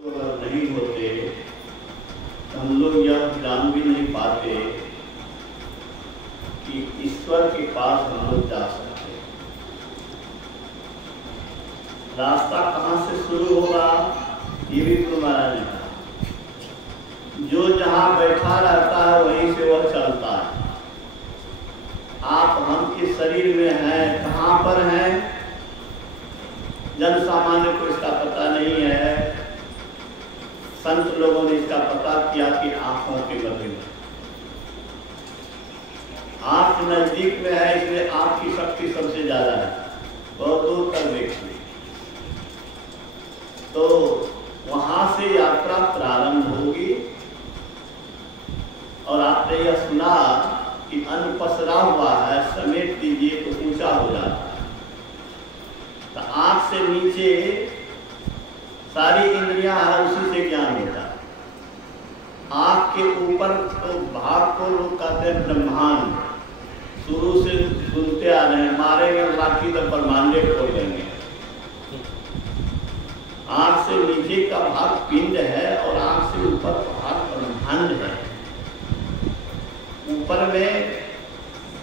नहीं होते हम लोग यह जान भी नहीं पाते कि ईश्वर के पास हम लोग जा सकते हैं। रास्ता कहाँ से शुरू होगा ये भी गुरु महाराज ने कहा। जो जहाँ बैठा रहता है वहीं से वह चलता है। आप हम के शरीर में हैं, कहाँ पर हैं जन सामान्य को इसका पता नहीं है। संत लोगों ने इसका पता किया कि आंखों के मध्य में, आंख नजदीक में है, इसलिए आंख की शक्ति सबसे ज्यादा है, बहुत दूर तक देखती। तो वहां से यात्रा प्रारंभ होगी और आपने यह सुना कि अन्न पसरा हुआ है, समेट दीजिए तो ऊंचा हो जाता है। तो आंख से नीचे सारी इंद्रियां हैं, उसी से ज्ञान होता है। आंख के ऊपर तो भाग को लोग कहते हैं ब्रह्मांड, शुरू से सुनते आ रहे हैं, मारेंगे बाकी तो ब्रह्मांडे खोल देंगे। आंख से नीचे का भाग पिंड है और आंख से ऊपर भाग ब्रह्मांड है। ऊपर में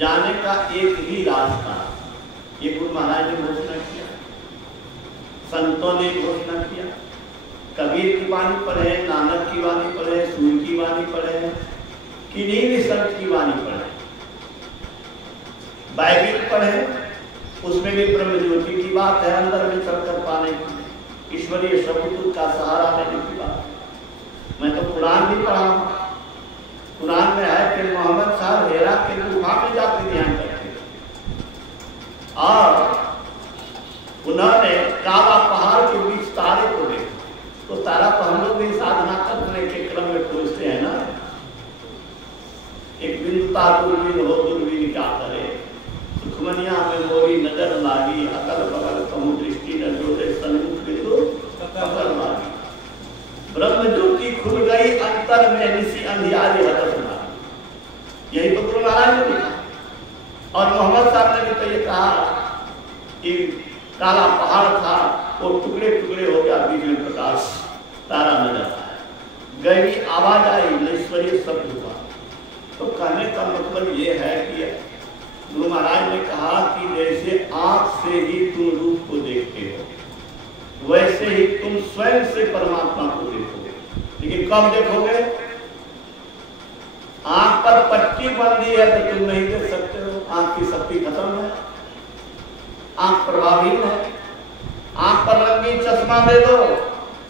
जाने का एक ही रास्ता, ये गुरु महाराज ने घोषणा किया, संतों ने घोषणा किया। कबीर की वाणी पढ़े, नानक की वाणी पढ़े, सूर की वाणी पढ़े, किन्हीं भी संत की वाणी पढ़े, बाइबिल पढ़े, उसमें भी ब्रह्म ज्योति की बात है, अंदर में चलकर पाने की, ईश्वरीय शब्द का सहारा लेने की बात। मैं तो कुरान भी पढ़ा हूँ। कुरान में है कि मोहम्मद साहब हेरा के गुफा में जाकर ध्यान करते और उन्होंने काला पहाड़ के बीच तारे को देखा। तो तारा तो हम लोग भी साधना करने के क्रम में खोजते हैं ना। एक बिंदुता दूरबीन हो, दूरबीन क्या करे, सुखमनिया में मोरी नजर लागी, अकल बगल कहूँ दृष्टि न जोड़े, सन्मुख बिंदु कपल लागी। ब्रह्म ज्योति खुल गई अंतर में, निसी अंधियारी हदस मारी। यही तो गुरु महाराज ने लिखा। और मोहम्मद साहब ने भी तो ये कहा कि काला पहाड़ था, वो टुकड़े टुकड़े हो गया, बीच में प्रकाश तारा नजर आया, गहरी आवाज आई, ईश्वरीय शब्द हुआ। तो कहने का मतलब ये है कि गुरु महाराज ने कहा कि जैसे आंख से ही तुम रूप को देखते हो, वैसे ही तुम स्वयं से परमात्मा को देखोगे। लेकिन कब देखोगे? आंख पर पट्टी बंधी है तो तुम नहीं देख सकते हो, आंख की शक्ति खत्म है, आंख प्रभावहीन है। आंख पर रंगीन चश्मा दे दो,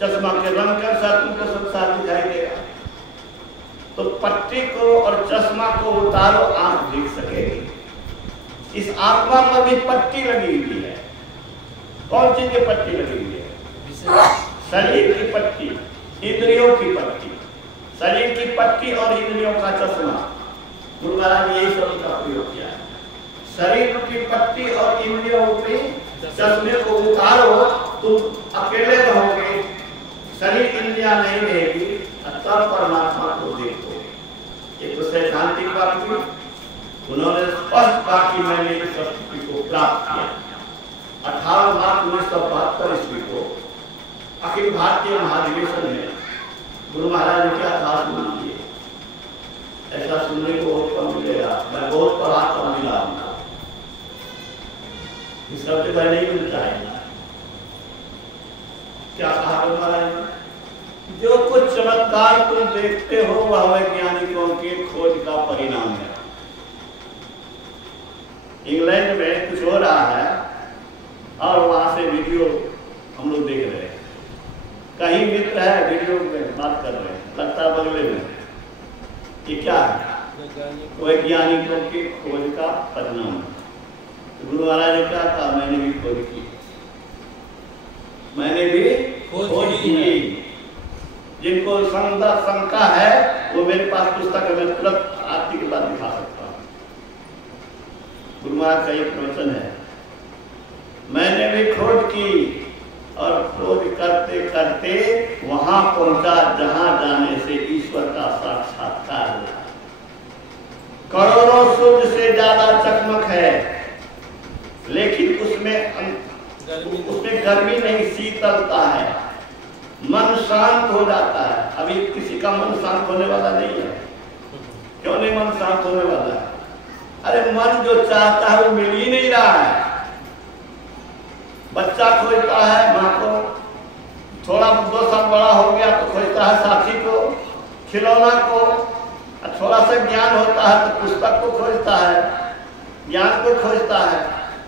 चश्मा के रंग के अनुसार तुमको संसार दिखाई देगा। तो पट्टी को और चश्मा को उतारो, आंख देख सकेगी। इस आत्मा पर भी पट्टी लगी हुई है। कौन चीज की पट्टी लगी हुई है? शरीर की पट्टी, इंद्रियों की पट्टी, शरीर की पट्टी और इंद्रियों का चश्मा। गुरु महाराज ने यही शब्द का प्रयोग किया है। शरीर की पट्टी और इंद्रियों की चश्मे को उतारो, तुम अकेले रहोगे, शरीर इंद्रियां नहीं रहेगी, तब परमात्मा को देखोगे। एक तो सैद्धांतिक बात हुई, उन्होंने स्पष्ट कहा कि मैंने इस वस्तु को प्राप्त किया। 18 मार्च 1972 ईस्वी को अखिल भारतीय महाधिवेशन में गुरु महाराज ने क्या कहा सुनिए। ऐसा सुनने को बहुत कम मिलेगा, मैं बहुत पढ़ा कम मिला हूँ, इस शब्द पर नहीं मिलता है। क्या कहा गुरु महाराज ने? जो कुछ चमत्कार तुम देखते हो वह वैज्ञानिकों के खोज का परिणाम है। इंग्लैंड में कुछ हो रहा है और वहां से वीडियो हम लोग देख रहे हैं। कहीं मित्र है, वीडियो में बात कर रहे हैं, लगता है बगले में। ये क्या है? वैज्ञानिकों के खोज का परिणाम। गुरु महाराज ने क्या कहा? मैंने भी खोज की, मैंने भी खोज की। जिनको शंका है वो मेरे पास पुस्तक है, मैं तुरंत आरती के बाद दिखा सकता हूँ। गुरु महाराज का ये प्रवचन है, मैंने भी खोज की और खोज करते करते वहां पहुंचा जहां जाने से ईश्वर का साक्षात्कार हुआ। करोड़ों सूर्य से ज्यादा चकमक है, लेकिन उसमें गर्मी नहीं, शीतलता है। मन शांत हो जाता है। अभी किसी का मन शांत होने वाला नहीं है। क्यों नहीं मन शांत होने वाला है? अरे मन जो चाहता है वो मिल ही नहीं रहा है। बच्चा खोजता है माँ को, थोड़ा 2 साल बड़ा हो गया तो खोजता है साथी को, खिलौना को, थोड़ा सा ज्ञान होता है तो पुस्तक को खोजता है, ज्ञान को खोजता है,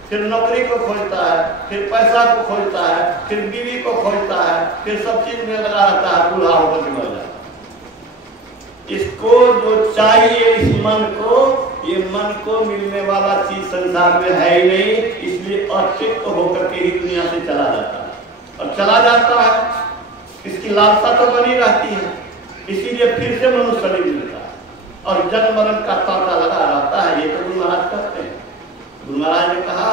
फिर नौकरी को खोजता है, फिर पैसा को खोजता है, फिर बीवी को खोजता है, फिर सब चीज में लगा रहता है, बूढ़ा होकर के मर जाता है। इसको जो चाहिए इस मन को, ये मन को मिलने वाला चीज संसार में है ही नहीं, इसलिए अस्तित्व होकर के ही दुनिया से चला जाता है। और चला जाता है, इसकी लालसा तो बनी रहती है, इसीलिए फिर से मनुष्य नहीं मिलता और जन्म मरण का तांता लगा रहता है। ये तो गुरु महाराज कहते हैं। गुरु महाराज ने कहा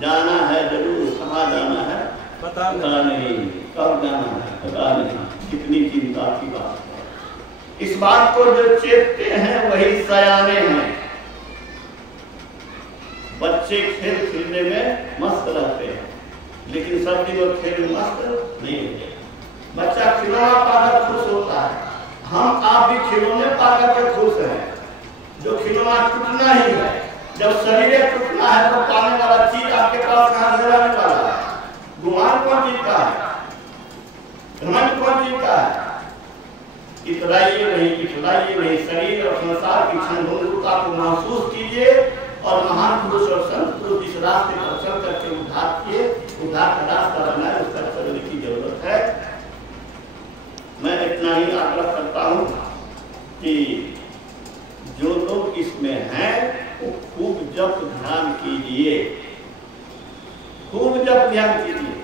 जाना है जरूर, कहाँ जाना है पता नहीं, कब जाना है पता नहीं, कितनी चिंता की बात है। इस बात को जो चेतते हैं वही सयाने हैं। बच्चे खेल खेलने में मस्त रहते हैं, लेकिन सब दिन वो खेल में मस्त नहीं होते। बच्चा खिलौना पाकर खुश होता है, हम आप भी खिलौने पाकर के खुश हैं। जो खिलौना टूटना ही है, जब शरीर टूटना है तो पाने वाला चीज आपके पास कहां से आने वाला है? गुमान कौन चीज का है? घमंड कौन चीज का है? इतराइए नहीं, शरीर और संसार की क्षणभंगुरता को महसूस कीजिए और महान पुरुष और संत पुरुष जिस रास्ते पर चल करके उद्धार का रास्ता बनाए, उस पर चलने की जरूरत है। मैं इतना ही आग्रह करता हूँ कि जो लोग इसमें हैं वो खूब जप ध्यान कीजिए, खूब जप ध्यान कीजिए,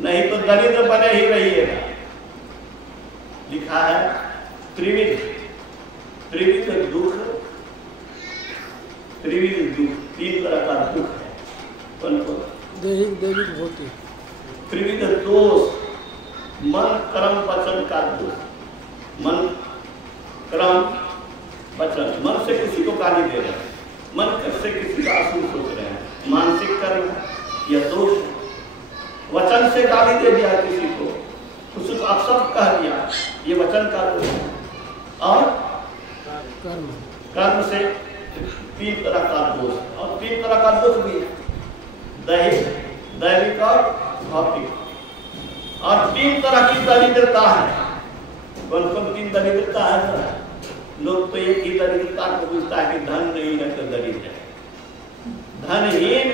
नहीं तो दरिद्र बने ही रहिएगा। लिखा है त्रिविध दुख, तीन तरह का दुख है। दैविक भौतिक। त्रिविध दोष, मन कर्म वचन का दोष। मन कर्म वचन, मन से किसी को गाली दे रहे हैं, मन से किसी का अशुभ सोच रहे हैं, मानसिक कर्म यह दोष। वचन से गाली दे दिया किसी को, उसको अपशब्द कह दिया, ये वचन का दोष। और कर्म से 3 तरह का दोष, और 3 तरह का दोष भी है, दैविक और भौतिक। और 3 तरह की दरिद्रता है। कौन कौन 3 दरिद्रता है? लोग तो एक ही दरिद्रता को बुझता है कि धन नहीं है तो दरिद्र है। धनहीन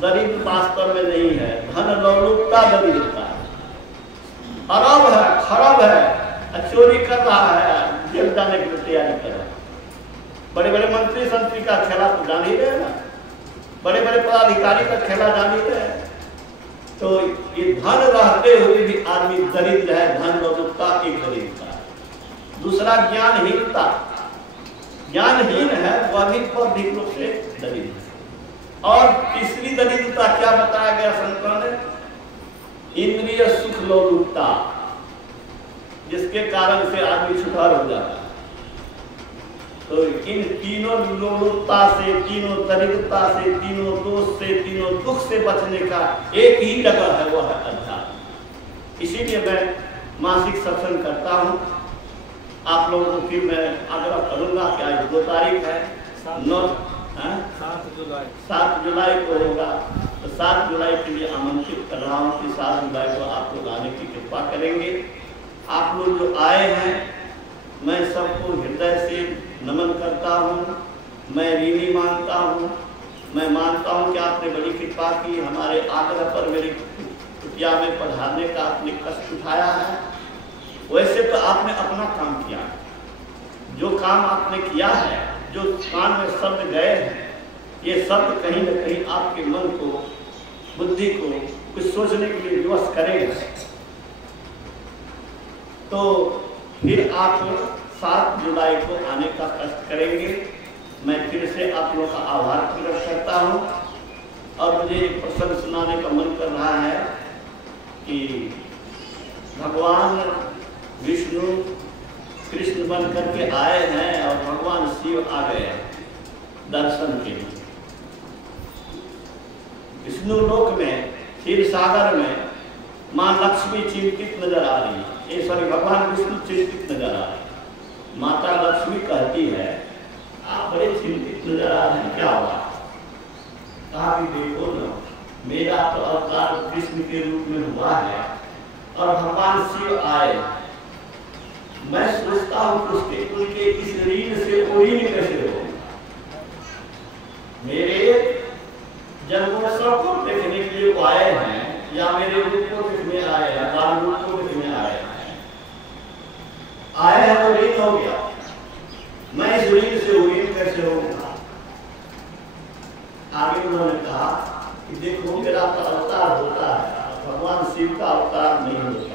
दरिद्र वास्तव में नहीं है, धन लौलुकता दरिद्रता है। अरब है, खरब है, चोरी कर रहा है, जेल जाने की तैयारी कर रहा है। बड़े बड़े मंत्री संतरी का खेला तो जान ही रहे ना, बड़े बड़े पदाधिकारी का खेला जान ही रहे। तो ये धन रहते हुए भी आदमी दरिद्र है। धन लौलुकता एक दरिद्रता। दूसरा ज्ञानहीनता, ज्ञानहीन है वह भी बौद्धिक रूप से दरिद्र। और तीसरी दरिद्रता क्या बताया गया संतों ने? इंद्रिय सुख लौलुकता, जिसके कारण से आदमी छुटार हो जाता है। तो इन तीनों लोलुपता से, तीनों दरिद्रता से, तीनों दोष से, तीनों दुख से बचने का एक ही जगह है, वह है अध्यात्म। इसीलिए मैं मासिक सत्संग करता हूँ। आप लोगों को फिर मैं आग्रह करूंगा कि आज 2 तारीख है, 7 जुलाई को होगा, तो 7 जुलाई के लिए आमंत्रित कर रहा हूँ कि 7 जुलाई को आप लोग आने की कृपा करेंगे। आप लोग जो आए हैं, मैं सबको हृदय से नमन करता हूँ, मैं ऋणी मानता हूँ। मैं मानता हूँ कि आपने बड़ी कृपा की, हमारे आग्रह पर मेरी कुटिया में पधारने का आपने कष्ट उठाया है। वैसे तो आपने अपना काम किया, जो काम आपने किया है, जो कान में शब्द गए हैं, ये शब्द कहीं न कहीं आपके मन को, बुद्धि को कुछ सोचने के लिए विवश करेगा। तो फिर आप 7 जुलाई को आने का कष्ट करेंगे। मैं फिर से आप लोगों का आभार प्रकट करता हूँ। और मुझे एक प्रसंग सुनाने का मन कर रहा है कि भगवान विष्णु कृष्ण बन करके आए हैं और भगवान शिव आ गए दर्शन के लिए। विष्णु लोक में, क्षीर सागर में माँ लक्ष्मी चिंतित नजर आ रही है, ये सॉरी भगवान विष्णु चिंतित नजर आ रहे हैं। माता लक्ष्मी कहती है आप बड़े चिंतित नजर आ रहे हैं, क्या हुआ? कहा कि देखो ना, मेरा तो अवतार कृष्ण के रूप में हुआ है और भगवान शिव आए, मैं सोचता हूँ कि उसके कुल के इस रीढ़ से ओरीन कैसे हो। मेरे जन्मोत्सव को देखने के लिए वो आए हैं या मेरे रूप को देखने आए हैं, बाल रूप को देखने आए हैं तो रीढ़ हो गया, मैं इस रीढ़ से ओरीन कैसे होऊंगा? आगे उन्होंने कहा कि देखो मेरा तो अवतार होता है, भगवान शिव का अवतार नहीं होता।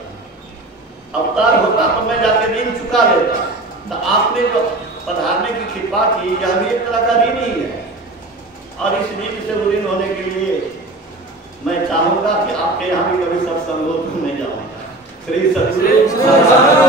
अवतार होता तो मैं जाके ऋण चुका लेता, तो आपने जो पधारने की कृपा की यह भी एक तरह का ऋण ही है, और इस ऋण से ऋण होने के लिए मैं चाहूंगा कि आपके यहाँ भी कभी सत्संग हो तो मैं जाऊंगा। श्री सत्संग